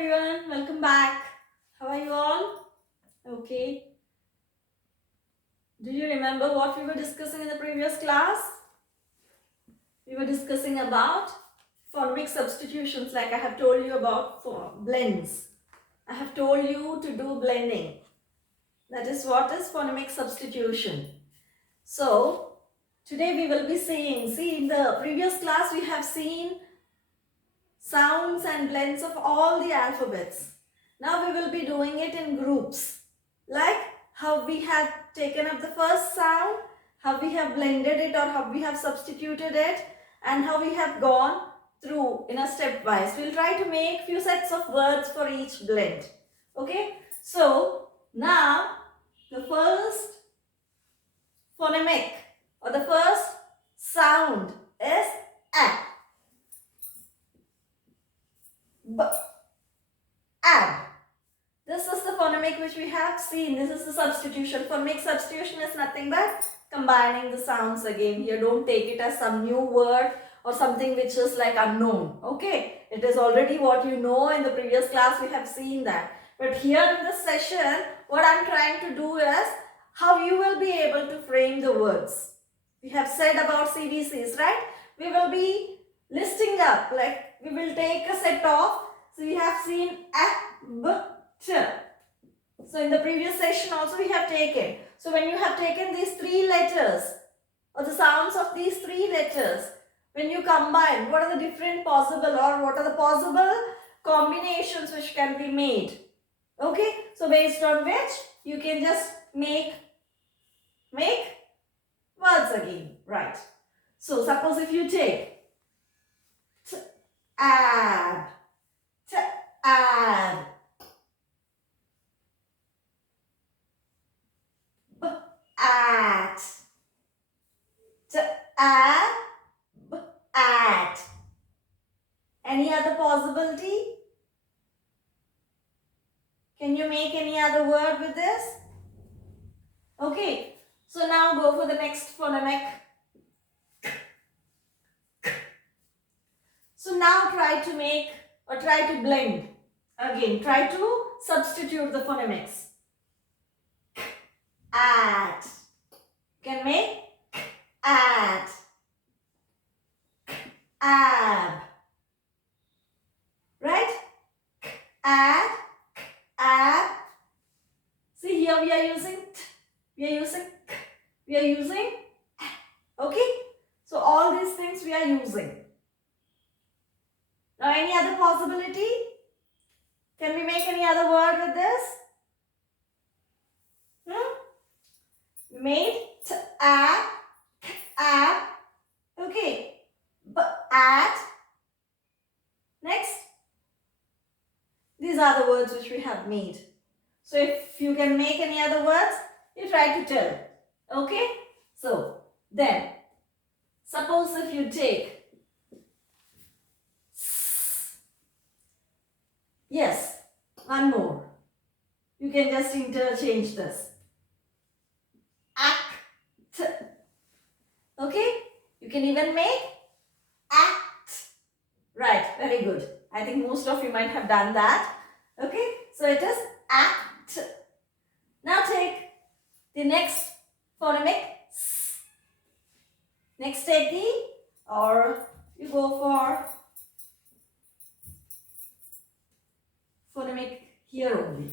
everyone, welcome back. How are you all? Okay. Do you remember what we were discussing in the previous class? We were discussing about phonemic substitutions, like I have told you about for blends. I have told you to do blending. That is what is phonemic substitution. So, today we will be seeing, in the previous class we have seen sounds and blends of all the alphabets. Now we will be doing it in groups, like how we have taken up the first sound, how we have blended it or how we have substituted it, and how we have gone through in a stepwise. We'll try to make few sets of words for each blend. Okay, so now the first phonemic or the first sound is A. Add. This is the phonemic which we have seen. This is the substitution. Phonemic substitution is nothing but combining the sounds again. Here don't take it as some new word or something which is like unknown. Okay, it is already what you know. In the previous class we have seen that. But here in this session, what I am trying to do is how you will be able to frame the words. We have said about CVCs, right? We will be listing up, like we will take a set of, so we have seen A, B, T. So in the previous session also we have taken. So when you have taken these three letters or the sounds of these three letters, when you combine, what are the different possible or what are the possible combinations which can be made? Okay, so based on which you can just make words again, right? So suppose if you take add, add, at, add, at. Any other possibility? Can you make any other word with this? Okay, so now go for the next phonemic. So now try to make or try to blend. Again, try to substitute the phonemics. At. Can make at. Ab. Right? Add. Ab. See, here we are using t, we are using k, we are using a. Okay? So all these things we are using. Now any other possibility? Can we make any other word with this? We made t, a, k, ab. Okay. But at. Next. These are the words which we have made. So if you can make any other words, you try to tell. Okay? So then, suppose if you take, yes, one more. You can just interchange this. Act. Okay? You can even make act. Right, very good. I think most of you might have done that. Okay? So it is act. Now take the next phonemic. Next take the, or you go for phonemic here only.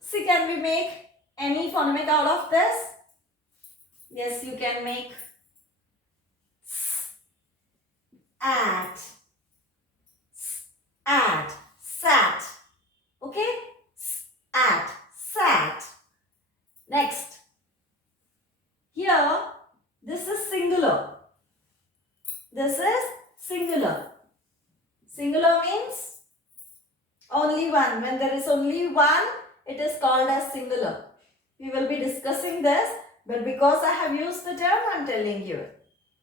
See, can we make any phonemic out of this? Yes, you can make at, sat. Okay? At, sat. Next. Here, this is singular. This is singular. Singular means only one. When there is only one, it is called as singular. We will be discussing this, but because I have used the term, I am telling you.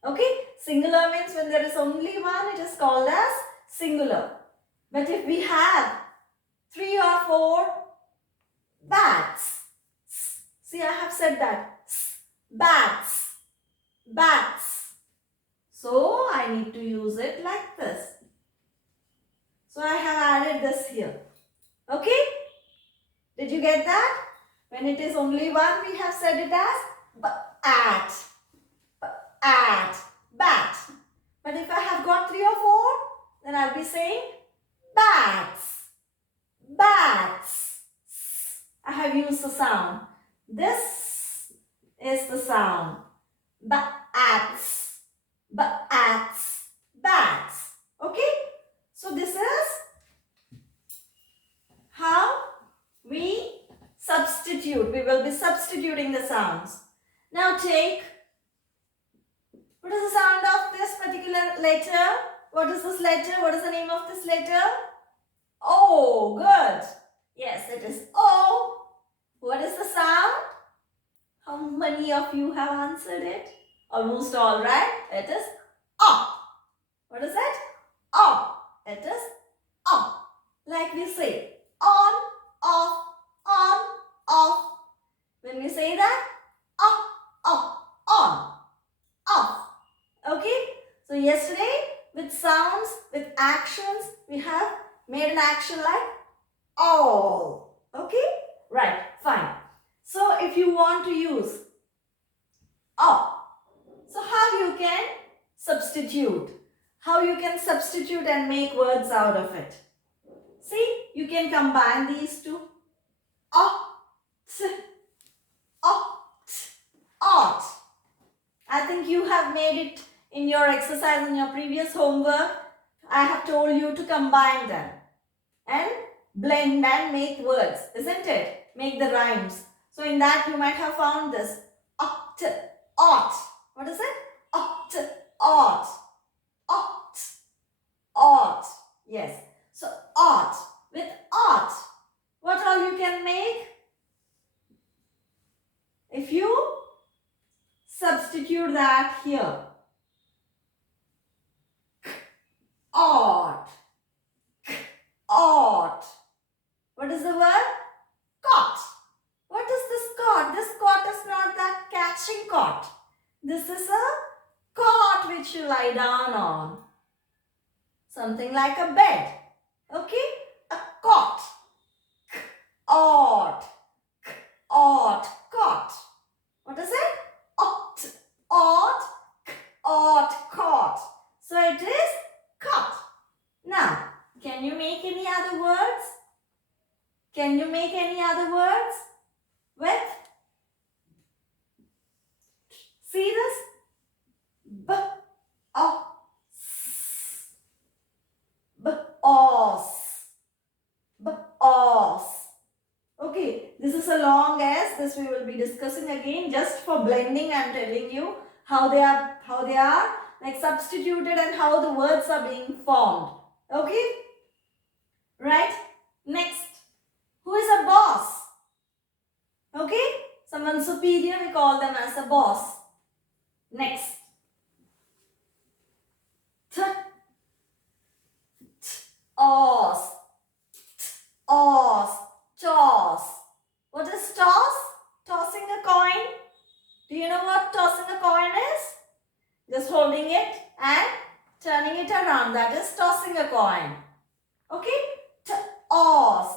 Okay? Singular means when there is only one, it is called as singular. But if we have 3 or 4 bats, see, I have said that, bats, bats. So I need to use it like this. So I have added this here. Okay? Did you get that? When it is only one, we have said it as at, bat. But if I have got 3 or 4, then I'll be saying bats, bats. I have used the sound. This is the sound. Bats, bats, bats. Okay? So this is how we substitute. We will be substituting the sounds. Now what is the sound of this particular letter? What is this letter? What is the name of this letter? O. Good. Yes, it is O. What is the sound? How many of you have answered it? Almost all, right? It is O. What is it? O. It is O. Like we say, on, off, on, off. When we say that, off, off, on, off. Okay? So yesterday, with sounds, with actions, we have made an action like all. Okay? Right, fine. So if you want to use O, so how you can substitute? How you can substitute and make words out of it? See, you can combine these two. Ought. I think you have made it in your exercise, in your previous homework. I have told you to combine them and blend and make words, isn't it? Make the rhymes. So in that you might have found this. Ought. What is it? Ought. Yes. So ought. With ought, what all you can make? If you substitute that here. Ought. What is the word? Caught. What is this caught? This caught is not that catching caught. This is a cot which you lie down on. Something like a bed. Okay? A cot. Ought. Caught. What is it? Ought, caught. So it is caught. Now, can you make any other words? Can you make any other words with? See this? Okay, this is a long S. This we will be discussing again. Just for blending, I am telling you how they are like substituted and how the words are being formed. Okay? Right? Next. Who is a boss? Okay? Someone superior, we call them as a boss. Next. Toss. What is toss? Tossing a coin. Do you know what tossing a coin is? Just holding it and turning it around. That is tossing a coin. Okay? Toss.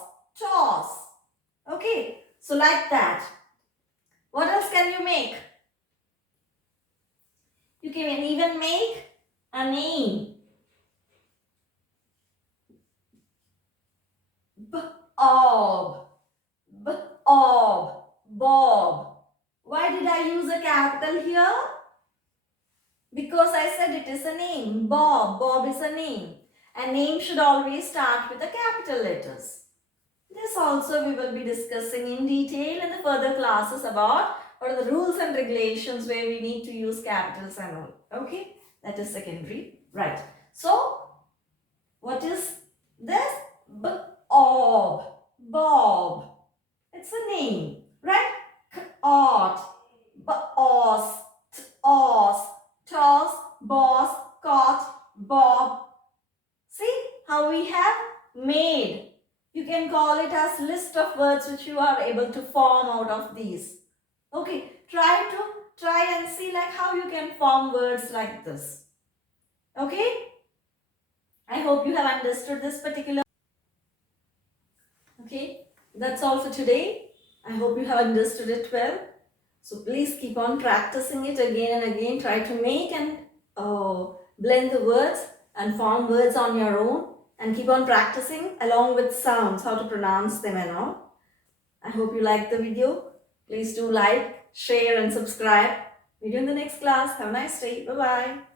Okay? So like that. What else can you make? You can even make a name. Bob. Why did I use a capital here? Because I said it is a name. Bob is a name. A name should always start with the capital letters. This also we will be discussing in detail in the further classes about what are the rules and regulations where we need to use capitals and all. Okay, that is secondary. Right. So, what is this? Bob. It's a name, right? Toss, boss, caught, Bob. See how we have made. You can call it as list of words which you are able to form out of these. Okay, try and see like how you can form words like this. Okay, I hope you have understood this particular. Okay, that's all for today. I hope you have understood it well. So please keep on practicing it again and again. Try to make and blend the words and form words on your own, and keep on practicing along with sounds, how to pronounce them and all. I hope you liked the video. Please do like, share and subscribe. Meet you in the next class. Have a nice day. Bye-bye.